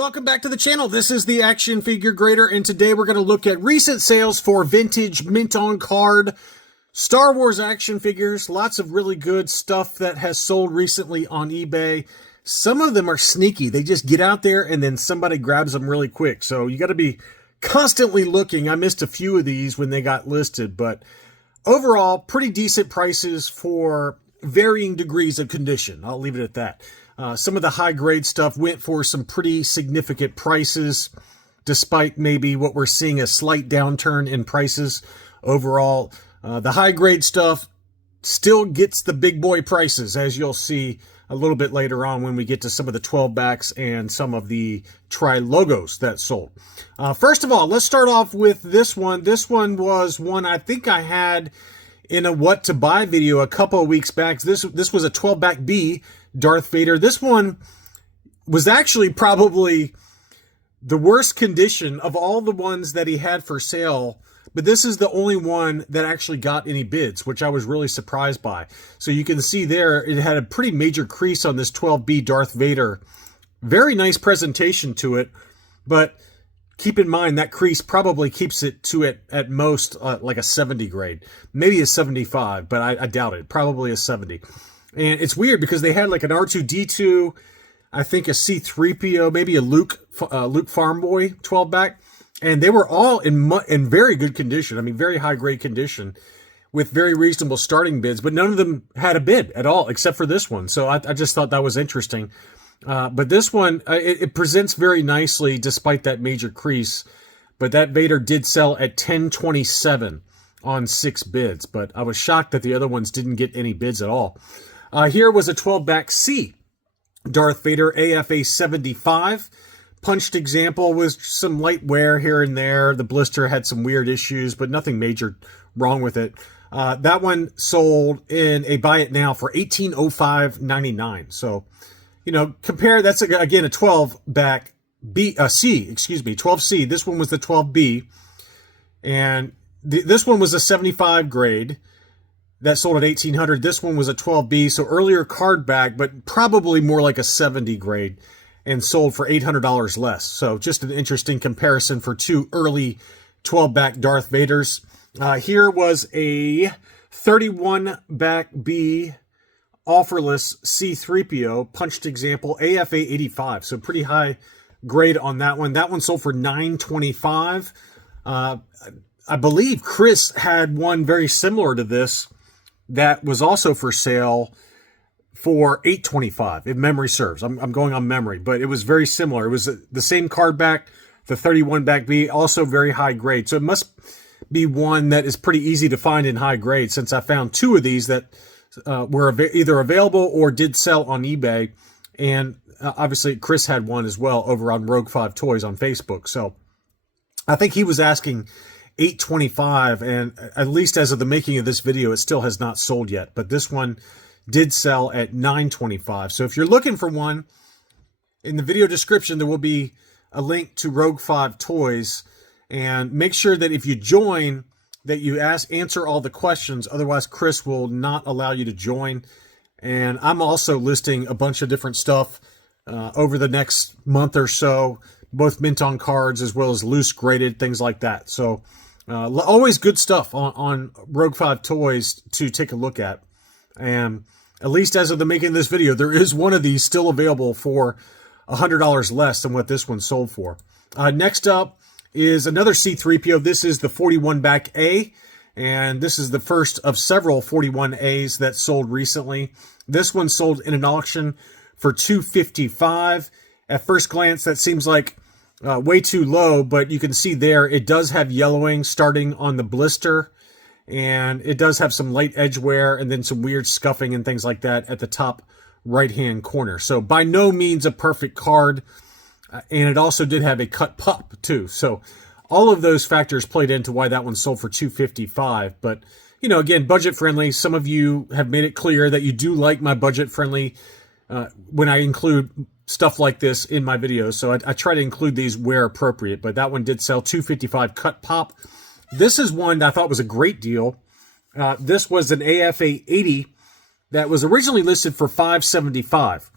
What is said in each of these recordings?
Welcome back to the channel. This is the Action Figure Grader, and today we're going to look at recent sales for vintage mint on card Star Wars action figures. Lots of really good stuff that has sold recently on eBay. Some of them are sneaky. They just get out there and then somebody grabs them really quick. So you got to be constantly looking. I missed a few of these when they got listed, but overall, pretty decent prices for varying degrees of condition. I'll leave it at that. Some of the high-grade stuff went for some pretty significant prices, despite maybe what we're seeing a slight downturn in prices overall. The high-grade stuff still gets the big boy prices, as you'll see a little bit later on when we get to some of the 12-backs and some of the tri-logos that sold. First of all, let's start off with this one. This one was one I think I had in a what to buy video a couple of weeks back. This was a 12-back B Darth Vader. This one was actually probably the worst condition of all the ones that he had for sale, but this is the only one that actually got any bids, which I was really surprised by. So you can see there, it had a pretty major crease on this 12B Darth Vader. Very nice presentation to it, but keep in mind that crease probably keeps it to it at most like a 70 grade, maybe a 75, but I doubt it. Probably a 70. And it's weird because they had like an R2-D2, I think a C-3PO, maybe a Luke Farm Boy 12-back, and they were all in very good condition. I mean, very high-grade condition with very reasonable starting bids, but none of them had a bid at all except for this one. So I just thought that was interesting. But this one, it presents very nicely despite that major crease. But that Vader did sell at $10.27 on 6 bids. But I was shocked that the other ones didn't get any bids at all. Here was a 12-back C Darth Vader AFA 75. Punched example with some light wear here and there. The blister had some weird issues, but nothing major wrong with it. That one sold in a buy it now for $1805.99. So, you know, compare, that's again a 12-back C, excuse me, 12C. This one was the 12B, and this one was a 75 grade that sold at $1,800. This one was a 12B, so earlier card back, but probably more like a 70 grade, and sold for $800 less. So just an interesting comparison for two early 12-back Darth Vaders. Here was a 31-back B offerless C-3PO, punched example, AFA 85. So pretty high grade on that one. That one sold for $925. I believe Chris had one very similar to this that was also for sale for $825, if memory serves. I'm going on memory, but it was very similar. It was the same card back, the 31-back B, also very high grade. So it must be one that is pretty easy to find in high grade, since I found two of these that were either available or did sell on eBay. And obviously Chris had one as well over on Rogue 5 Toys on Facebook. So I think he was asking $825, and at least as of the making of this video, it still has not sold yet. But this one did sell at $925. So if you're looking for one, in the video description, there will be a link to Rogue 5 Toys. And make sure that if you join, that you answer all the questions. Otherwise, Chris will not allow you to join. And I'm also listing a bunch of different stuff over the next month or so, both mint on cards as well as loose graded, things like that. So always good stuff on Rogue 5 Toys to take a look at. And at least as of the making of this video, there is one of these still available for $100 less than what this one sold for. Next up is another C-3PO. This is the 41-back A, and this is the first of several 41As that sold recently. This one sold in an auction for $255. At first glance, that seems like way too low, but you can see there it does have yellowing starting on the blister, and it does have some light edge wear and then some weird scuffing and things like that at the top right-hand corner. So by no means a perfect card. And it also did have a cut pup, too. So all of those factors played into why that one sold for $255. But, you know, again, budget-friendly. Some of you have made it clear that you do like my budget-friendly when I include stuff like this in my videos. So I try to include these where appropriate. But that one did sell $255 cut pop. This is one that I thought was a great deal. This was an AFA 80 that was originally listed for $575.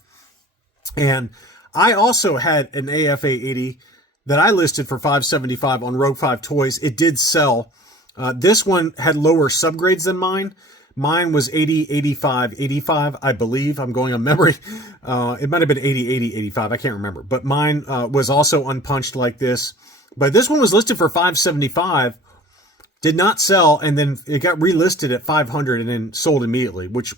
And I also had an AFA 80 that I listed for $575 on Rogue 5 Toys. It did sell. This one had lower subgrades than mine. Mine was 80, 85, 85, I believe. I'm going on memory. It might have been 80, 80, 85. I can't remember. But mine was also unpunched like this. But this one was listed for $575, did not sell, and then it got relisted at $500 and then sold immediately, which,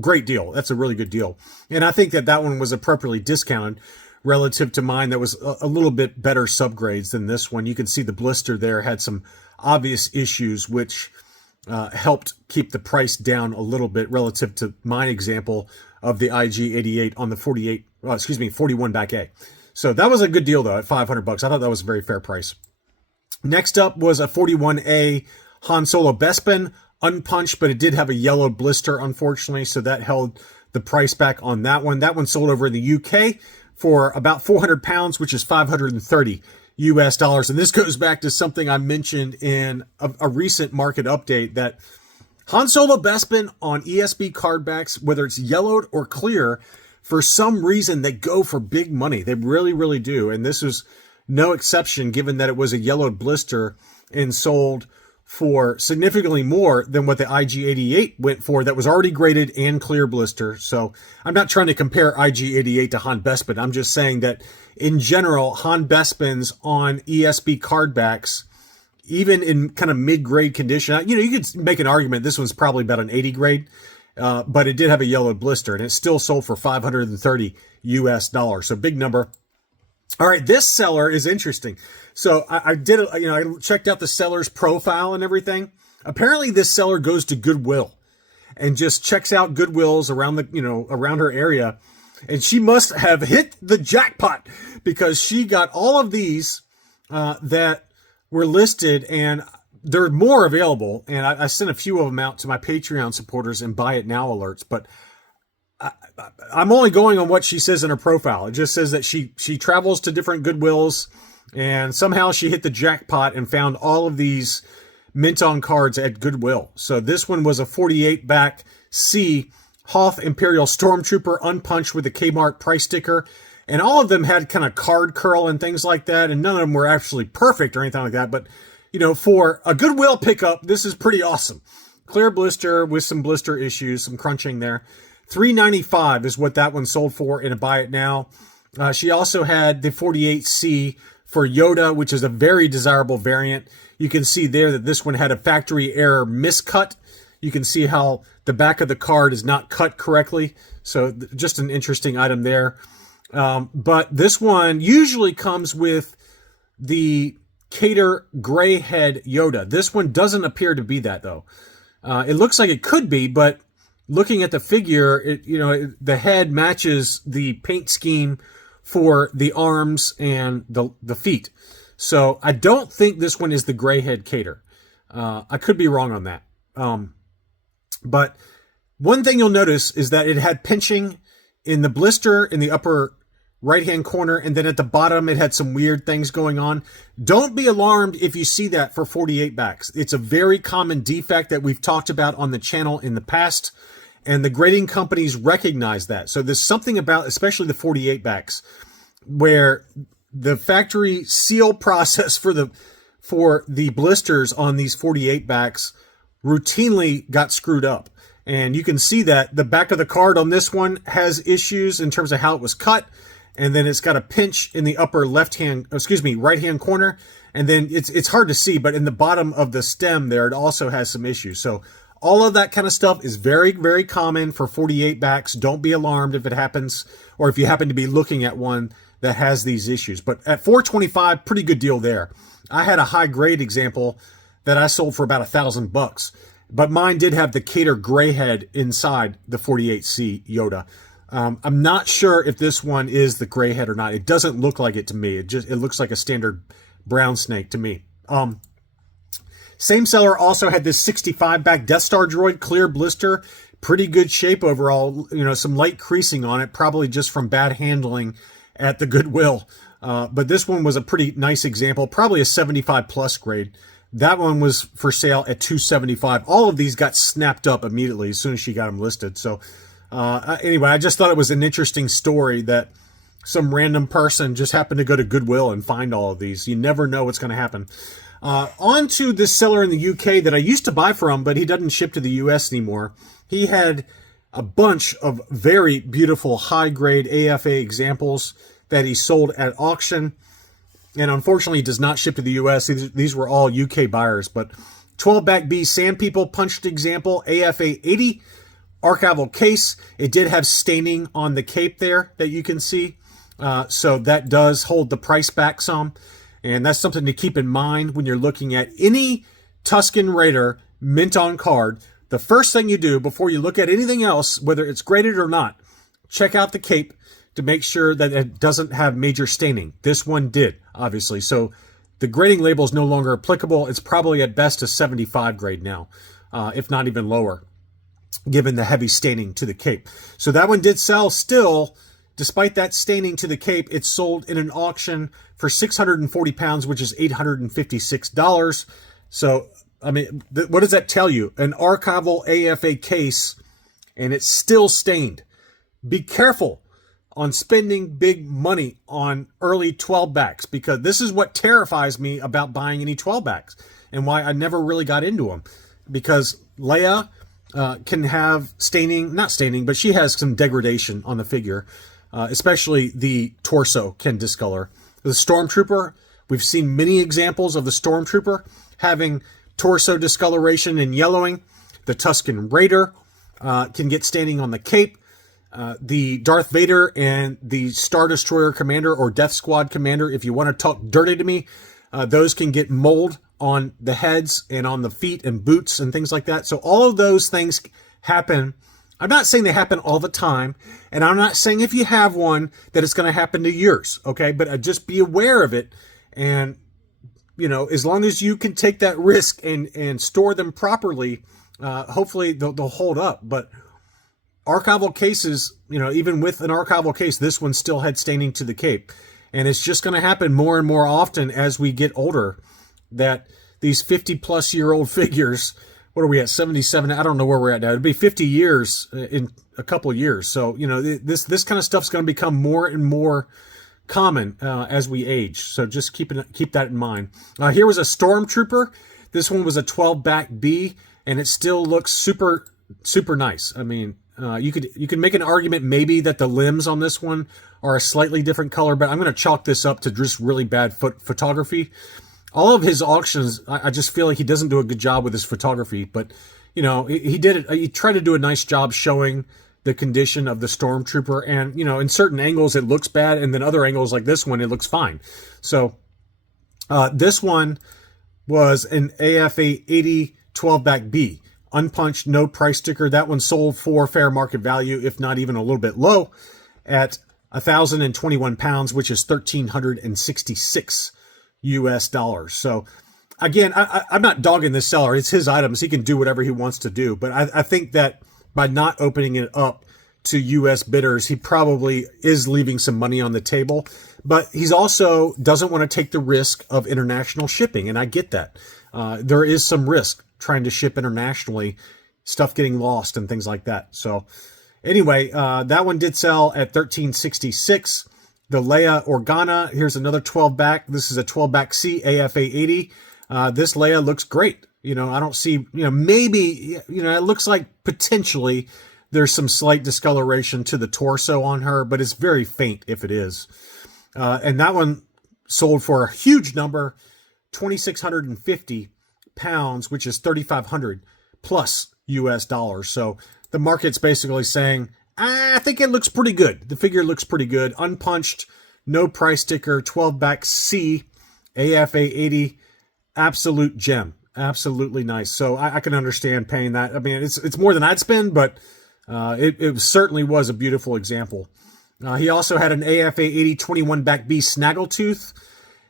great deal. That's a really good deal. And I think that one was appropriately discounted relative to mine that was a little bit better subgrades than this one. You can see the blister there had some obvious issues, which helped keep the price down a little bit relative to my example of the IG-88 on the 41 back A. So that was a good deal though at $500. I thought that was a very fair price. Next up was a 41A Han Solo Bespin, unpunched, but it did have a yellow blister, unfortunately, so that held the price back on that one. That one sold over in the UK for about 400 pounds, which is $530 US dollars. And this goes back to something I mentioned in a recent market update, that Han Solo Bespin on ESB card backs, whether it's yellowed or clear, for some reason they go for big money. They really, really do. And this was no exception, given that it was a yellowed blister and sold for significantly more than what the IG-88 went for, that was already graded and clear blister. So I'm not trying to compare IG-88 to Han Bespin. I'm just saying that in general, Han Bespins on ESB card backs, even in kind of mid-grade condition, you could make an argument this one's probably about an 80 grade, but it did have a yellowed blister, and it still sold for $530 US dollars. So big number. All right, this seller is interesting. So I checked out the seller's profile and everything. Apparently this seller goes to Goodwill and just checks out Goodwills around around her area. And she must have hit the jackpot, because she got all of these that were listed, and there are more available. And I sent a few of them out to my Patreon supporters and buy it now alerts, but I'm only going on what she says in her profile. It just says that she travels to different Goodwills, and somehow she hit the jackpot and found all of these mint on cards at Goodwill. So this one was a 48 back C Hoth Imperial Stormtrooper, unpunched with a Kmart price sticker. And all of them had kind of card curl and things like that. And none of them were actually perfect or anything like that. But, for a Goodwill pickup, this is pretty awesome. Clear blister with some blister issues, some crunching there. $395 is what that one sold for in a buy it now. She also had the 48C for Yoda, which is a very desirable variant. You can see there that this one had a factory error miscut. You can see how the back of the card is not cut correctly. So just an interesting item there. But this one usually comes with the Cater Gray Head Yoda. This one doesn't appear to be that, though. It looks like it could be, but looking at the figure, the head matches the paint scheme for the arms and the feet. So I don't think this one is the Gray Head Cater. I could be wrong on that. But one thing you'll notice is that it had pinching in the blister in the upper right-hand corner, and then at the bottom it had some weird things going on. Don't be alarmed if you see that for 48 backs. It's a very common defect that we've talked about on the channel in the past, and the grading companies recognize that. So there's something about, especially the 48 backs, where the factory seal process for the blisters on these 48 backs routinely got screwed up. And you can see that the back of the card on this one has issues in terms of how it was cut. And then it's got a pinch in the upper right-hand corner. And then it's hard to see, but in the bottom of the stem there, it also has some issues. So all of that kind of stuff is very, very common for 48 backs. Don't be alarmed if it happens, or if you happen to be looking at one that has these issues. But at $425, pretty good deal there. I had a high grade example that I sold for about $1,000, but mine did have the Cater Gray Head inside the 48C Yoda. I'm not sure if this one is the Gray Head or not. It doesn't look like it to me. It looks like a standard brown snake to me. Same seller also had this 65 back Death Star droid, clear blister, pretty good shape overall. Some light creasing on it, probably just from bad handling at the Goodwill. But this one was a pretty nice example, probably a 75 plus grade. That one was for sale at $275. All of these got snapped up immediately as soon as she got them listed. So anyway, I just thought it was an interesting story that some random person just happened to go to Goodwill and find all of these. You never know what's going to happen. On to this seller in the UK that I used to buy from, but he doesn't ship to the US anymore. He had a bunch of very beautiful high-grade AFA examples that he sold at auction, and unfortunately does not ship to the US. These were all UK buyers, but 12-back B Sand People punched example, AFA 80, archival case. It did have staining on the cape there that you can see, so that does hold the price back some, and that's something to keep in mind when you're looking at any Tusken Raider mint on card. The first thing you do before you look at anything else, whether it's graded or not, check out the cape to make sure that it doesn't have major staining. This one did, obviously. So the grading label is no longer applicable. It's probably at best a 75 grade now, if not even lower, given the heavy staining to the cape. So that one did sell still. Despite that staining to the cape, it sold in an auction for 640 pounds, which is $856. So, I mean, what does that tell you? An archival AFA case, and it's still stained. Be careful on spending big money on early 12-backs, because this is what terrifies me about buying any 12-backs and why I never really got into them. Because Leia can have staining, not staining, but she has some degradation on the figure. Especially the torso can discolor. The Stormtrooper, we've seen many examples of the Stormtrooper having torso discoloration and yellowing. The Tusken Raider can get staining on the cape. The Darth Vader and the Star Destroyer Commander or Death Squad Commander, if you want to talk dirty to me, those can get mold on the heads and on the feet and boots and things like that. So all of those things happen. I'm not saying they happen all the time, and I'm not saying if you have one that it's going to happen to yours, okay? But just be aware of it, and, you know, as long as you can take that risk and store them properly, hopefully they'll hold up. But archival cases, you know, even with an archival case, this one still had staining to the cape. And it's just going to happen more and more often as we get older, that these 50-plus-year-old figures, what are we at, 77? I don't know where we're at now. It'll be 50 years in a couple of years. So, you know, this kind of stuff's going to become more and more common as we age. So just keep that in mind. Here was a Stormtrooper. This one was a 12-back B, and it still looks super, super nice. I mean, you could make an argument maybe that the limbs on this one are a slightly different color, but I'm going to chalk this up to just really bad photography. All of his auctions, I just feel like he doesn't do a good job with his photography, but, you know, he did it. He tried to do a nice job showing the condition of the Stormtrooper, and, you know, in certain angles it looks bad, and then other angles like this one, it looks fine. So this one was an AFA 80 12-back B, unpunched, no price sticker. That one sold for fair market value, if not even a little bit low, at 1,021 pounds, which is 1,366 US dollars. So again, I'm not dogging this seller. It's his items. He can do whatever he wants to do. But I think that by not opening it up to US bidders, he probably is leaving some money on the table. But he's also doesn't want to take the risk of international shipping. And I get that. There is some risk trying to ship internationally, stuff getting lost and things like that. So anyway, that one did sell at $1,366. The Leia Organa, here's another 12-back. This is a 12-back C, AFA 80. This Leia looks great. You know, I don't see, you know, maybe, you know, it looks like potentially there's some slight discoloration to the torso on her, but it's very faint if it is. And that one sold for a huge number, 2,650 pounds, which is 3,500 plus US dollars. So the market's basically saying, I think it looks pretty good. The figure looks pretty good. Unpunched, no price sticker, 12-back C, AFA 80, absolute gem. Absolutely nice. So I can understand paying that. I mean, it's more than I'd spend, but it certainly was a beautiful example. He also had an AFA 80 21-back B Snaggletooth,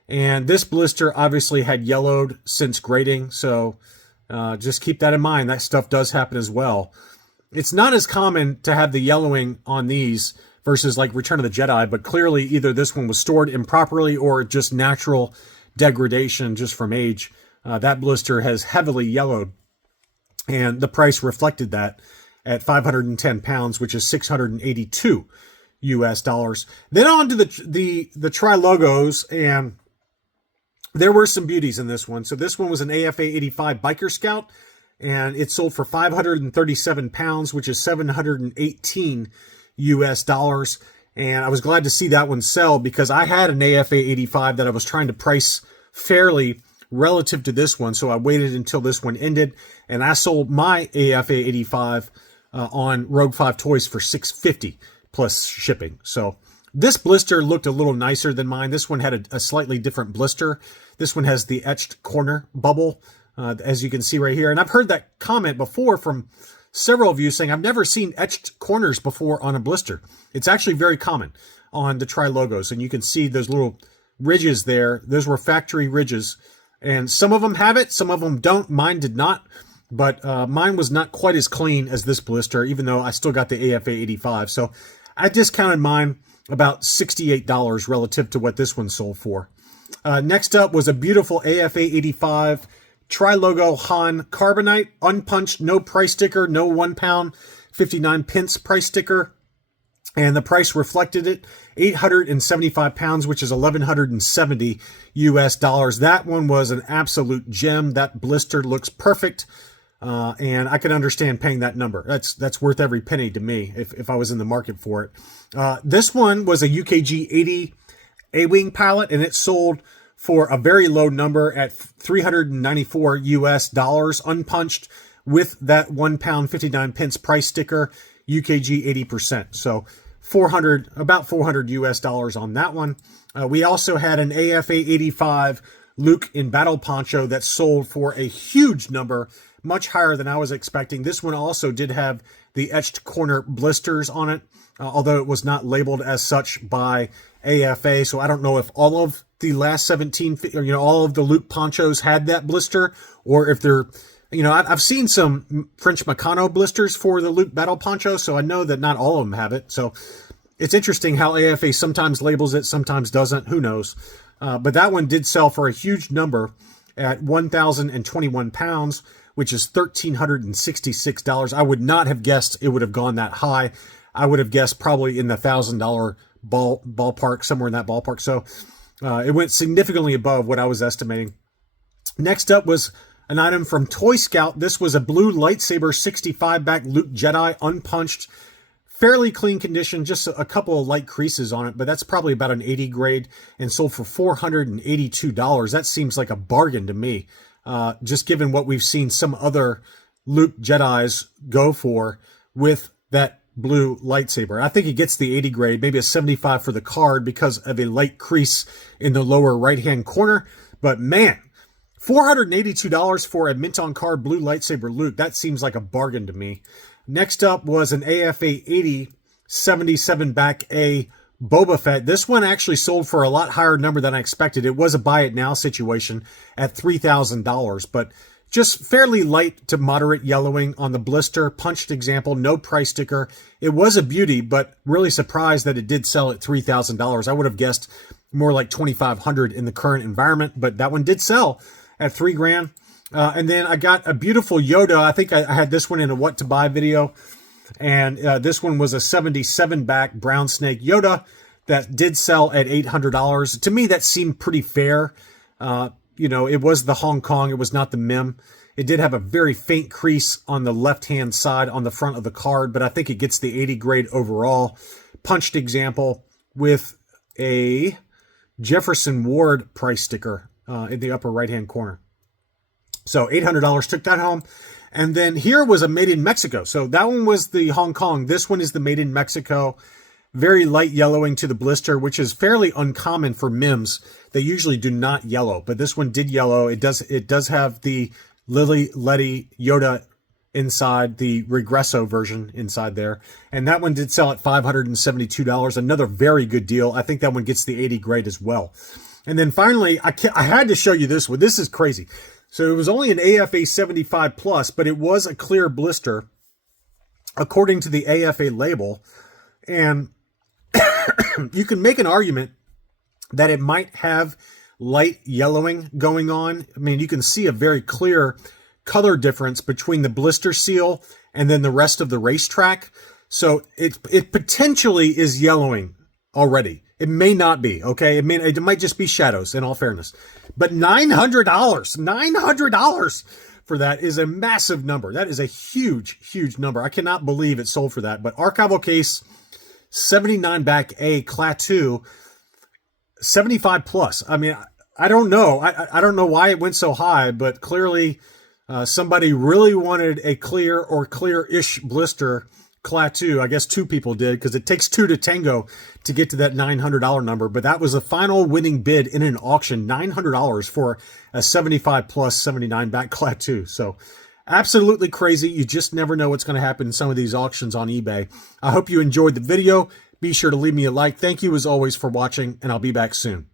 and this blister obviously had yellowed since grading, so just keep that in mind. That stuff does happen as well. It's not as common to have the yellowing on these versus like Return of the Jedi, but clearly either this one was stored improperly or just natural degradation just from age. That blister has heavily yellowed, and the price reflected that at 510 pounds, which is 682 US dollars. Then on to the Tri logos, and there were some beauties in this one. So this one was an AFA 85 Biker Scout, and it sold for 537 pounds, which is 718 US dollars. And I was glad to see that one sell because I had an AFA 85 that I was trying to price fairly relative to this one. So I waited until this one ended, and I sold my AFA 85 on Rogue 5 Toys for $650 plus shipping. So this blister looked a little nicer than mine. This one had a slightly different blister. This one has the etched corner bubble, as you can see right here. And I've heard that comment before from several of you saying, I've never seen etched corners before on a blister. It's actually very common on the Tri logos. And you can see those little ridges there. Those were factory ridges. And some of them have it, some of them don't. Mine did not. But mine was not quite as clean as this blister, even though I still got the AFA 85. So I discounted mine about $68 relative to what this one sold for. Next up was a beautiful AFA 85 Tri-Logo Han Carbonite, unpunched, no price sticker, no 1 pound, 59 pence price sticker. And the price reflected it, 875 pounds, which is 1,170 US dollars. That one was an absolute gem. That blister looks perfect. And I can understand paying that number. That's worth every penny to me if I was in the market for it. This one was a UKG 80 A-Wing pallet, and it sold for a very low number at 394 US dollars, unpunched, with that 1 pound 59 pence price sticker, UKG 80%. So about 400 US dollars on that one. We also had an AFA 85 Luke in Battle Poncho that sold for a huge number, much higher than I was expecting. This one also did have the etched corner blisters on it, although it was not labeled as such by AFA. So I don't know if all of the last 17, all of the Luke ponchos had that blister, or if they're, I've seen some French Meccano blisters for the Luke Battle Poncho, so I know that not all of them have it. So it's interesting how AFA sometimes labels it, sometimes doesn't. Who knows? But that one did sell for a huge number at 1,021 pounds, which is $1,366. I would not have guessed it would have gone that high. I would have guessed probably in the $1,000 ballpark, somewhere in that ballpark. So it went significantly above what I was estimating. Next up was an item from Toy Scout. This was a blue lightsaber 65 back Luke Jedi, unpunched, fairly clean condition, just a couple of light creases on it, but that's probably about an 80 grade, and sold for $482. That seems like a bargain to me, just given what we've seen some other Luke Jedis go for with that blue lightsaber. I think he gets the 80 grade, maybe a 75 for the card because of a light crease in the lower right-hand corner. But man, $482 for a mint on card blue lightsaber Luke, that seems like a bargain to me. Next up was an AFA 80 77 back A Boba Fett. This one actually sold for a lot higher number than I expected. It was a buy it now situation at $3,000, but just fairly light to moderate yellowing on the blister. Punched example, no price sticker. It was a beauty, but really surprised that it did sell at $3,000. I would have guessed more like $2,500 in the current environment, but that one did sell at $3,000. And then I got a beautiful Yoda. I think I had this one in a what to buy video. And this one was a 77 back brown snake Yoda that did sell at $800. To me, that seemed pretty fair. It was the Hong Kong. It was not the MIM. It did have a very faint crease on the left-hand side on the front of the card, but I think it gets the 80 grade overall. Punched example with a Jefferson Ward price sticker in the upper right-hand corner. So $800, took that home. And then here was a made in Mexico. So that one was the Hong Kong. This one is the made in Mexico. Very light yellowing to the blister, which is fairly uncommon for MIMs. They usually do not yellow, but this one did yellow. It does have the Lily Letty Yoda inside, the Regresso version inside there. And that one did sell at $572. Another very good deal. I think that one gets the 80 grade as well. And then finally, I had to show you this one. This is crazy. So it was only an AFA 75 plus, but it was a clear blister according to the AFA label. And you can make an argument that it might have light yellowing going on. I mean, you can see a very clear color difference between the blister seal and then the rest of the racetrack. So it potentially is yellowing already. It may not be, okay? It might just be shadows, in all fairness. But $900 for that is a massive number. That is a huge, huge number. I cannot believe it sold for that. But archival case, 79 back A, Klaatu, 75 plus. I mean, I don't know. I don't know why it went so high, but clearly somebody really wanted a clear or clear-ish blister Klaatu. I guess two people did, because it takes two to tango to get to that $900 number. But that was the final winning bid in an auction, $900 for a 75 plus 79 back Klaatu. So absolutely crazy. You just never know what's going to happen in some of these auctions on eBay. I hope you enjoyed the video. Be sure to leave me a like. Thank you as always for watching, and I'll be back soon.